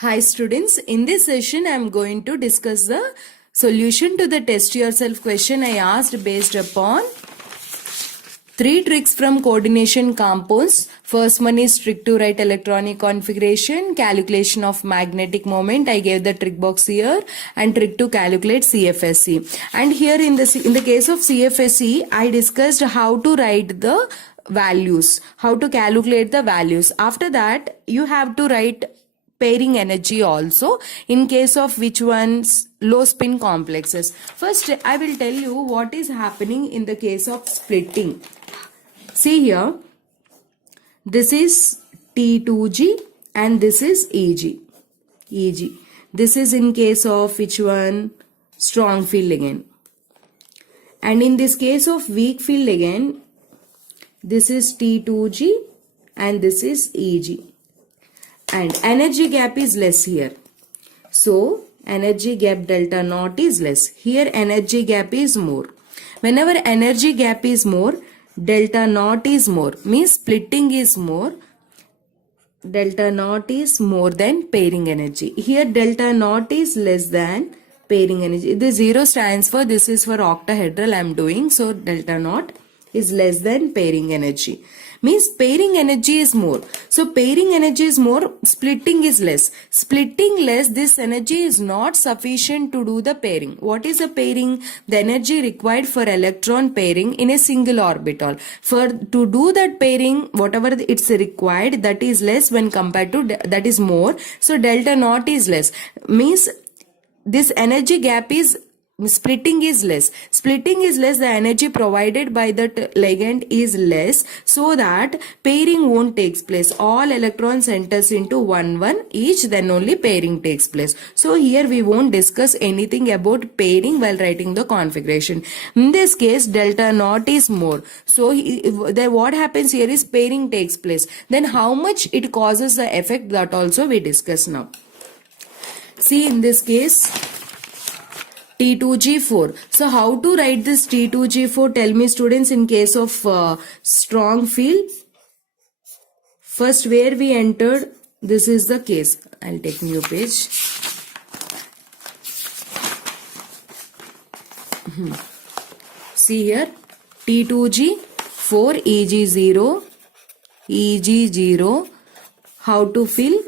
Hi students, in this session I am going to discuss the solution to the test yourself question I asked based upon 3 tricks from coordination compounds. First one is trick to write electronic configuration, calculation of magnetic moment. I gave the trick box here, and trick to calculate CFSE. And here in the case of CFSE, I discussed how to write the values, how to calculate the values. After that, you have to write pairing energy also in case of which ones low spin complexes. First I will tell you what is happening in the case of splitting. See here, this is T2G and this is EG. This is in case of which one? Strong field ligand. And in this case of weak field ligand, this is T2G and this is EG. And energy gap is less here. So energy gap delta naught is less. Here energy gap is more. Whenever energy gap is more, delta naught is more. Means splitting is more. Delta naught is more than pairing energy. Here delta naught is less than pairing energy. The 0 stands for, this is for octahedral I am doing. So delta naught is less than pairing energy. Means pairing energy is more. So pairing energy is more, splitting is less. Splitting less, this energy is not sufficient to do the pairing. What is a pairing? The energy required for electron pairing in a single orbital. To do that pairing, whatever it's required, that is less when compared to that is more. So delta naught is less. Means this energy gap is splitting is less. Splitting is less, the energy provided by that ligand is less, so that pairing won't take place. All electrons enters into 1 each, then only pairing takes place. So here we won't discuss anything about pairing while writing the configuration. In this case, delta naught is more. So what happens here is pairing takes place. Then how much it causes the effect, that also we discuss now. See in this case, T2G4. So how to write this T2G4? Tell me students, in case of strong field. First where we entered, this is the case. I'll take new page. See here, T2G4, EG0, EG0. How to fill?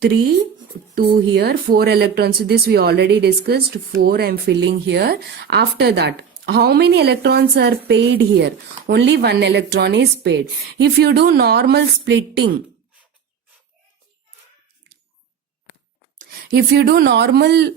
3, 2 here, 4 electrons. This we already discussed. 4 I am filling here. After that, how many electrons are paid here? Only 1 electron is paid. If you do normal splitting, if you do normal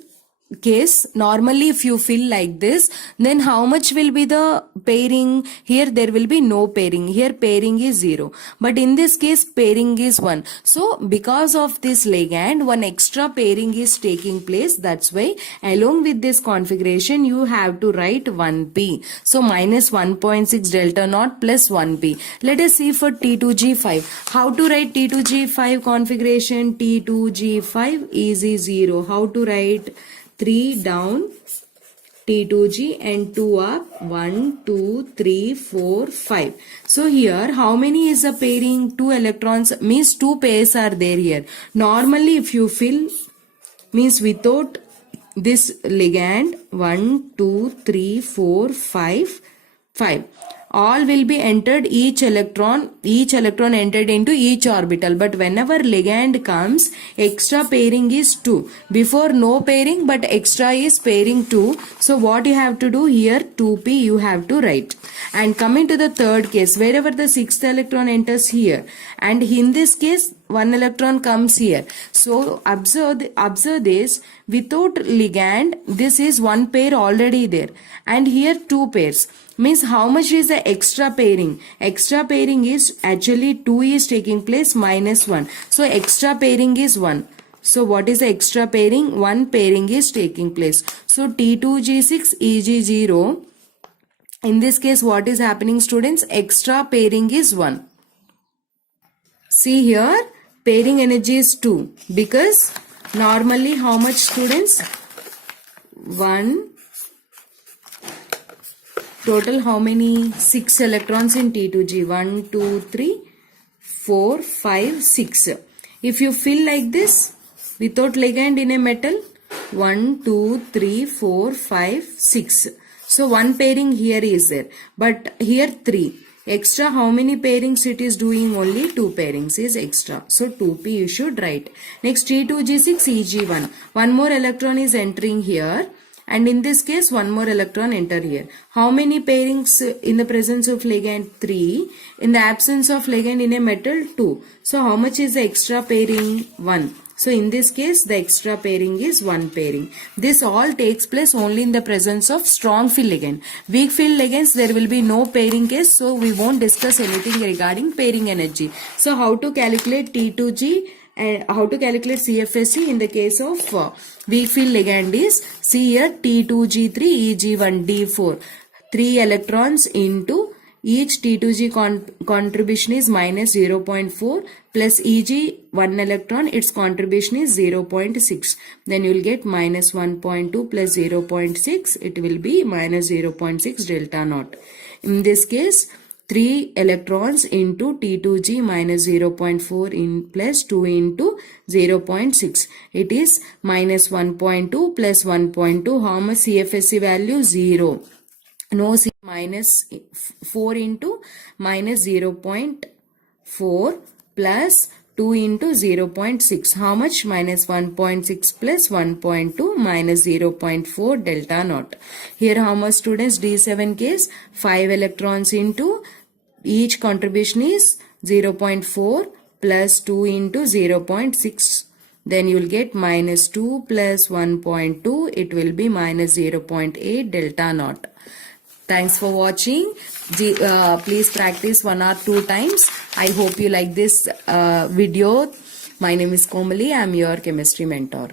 case, normally if you fill like this, then how much will be the pairing? Here there will be no pairing. Here pairing is 0. But in this case pairing is 1. So because of this ligand, one extra pairing is taking place. That's why along with this configuration you have to write 1p. So minus 1.6 delta naught plus 1p. Let us see for T2G5. How to write T2G5 configuration? T2G5 is 0. How to write? 3 down, T2G and 2 up, 1, 2, 3, 4, 5. So here how many is the pairing? 2 electrons, means 2 pairs are there here. Normally if you fill, means without this ligand, 1, 2, 3, 4, 5, 5. All will be entered, each electron entered into each orbital. But whenever ligand comes, extra pairing is 2. Before no pairing, but extra is pairing 2. So what you have to do here? 2p you have to write. And coming to the third case, wherever the 6th electron enters here, and in this case 1 electron comes here. So observe this, without ligand, this is 1 pair already there, and here 2 pairs. Means how much is the extra pairing? Extra pairing is actually 2 is taking place minus 1. So extra pairing is 1. So what is the extra pairing? 1 pairing is taking place. So T2G6, EG0. In this case what is happening students? Extra pairing is 1. See here, pairing energy is 2. Because normally how much students? 1. Total how many? 6 electrons in T2G. 1, 2, 3, 4, 5, 6. If you fill like this without ligand in a metal, 1, 2, 3, 4, 5, 6. So one pairing here is there, but here 3. Extra how many pairings it is doing? Only 2 pairings is extra. So 2p you should write. Next T2G6 Eg1. One more electron is entering here. And in this case, one more electron enter here. How many pairings in the presence of ligand? 3. In the absence of ligand in a metal? 2. So how much is the extra pairing? 1. So in this case, the extra pairing is 1 pairing. This all takes place only in the presence of strong field ligand. Weak field ligands, there will be no pairing case. So we won't discuss anything regarding pairing energy. So how to calculate T2G? And how to calculate CFSE in the case of weak field ligand is, see here T2G3 Eg1D4, 3 electrons into each T2G contribution is minus 0.4 plus Eg 1 electron, its contribution is 0.6. Then you will get minus 1.2 plus 0.6, it will be minus 0.6 delta naught. In this case, 3 electrons into T2G minus 0.4 in plus 2 into 0.6. It is minus 1.2 plus 1.2. How much CFSE value? 0. No, C minus 4 into minus 0.4 plus 2 into 0.6. How much? Minus 1.6 plus 1.2 minus 0.4 delta naught. Here how much, students? D7 case, 5 electrons into each contribution is 0.4 plus 2 into 0.6. Then you will get minus 2 plus 1.2. It will be minus 0.8 delta naught. Thanks for watching. Please practice 1 or 2 times. I hope you like this video. My name is Komali. I am your chemistry mentor.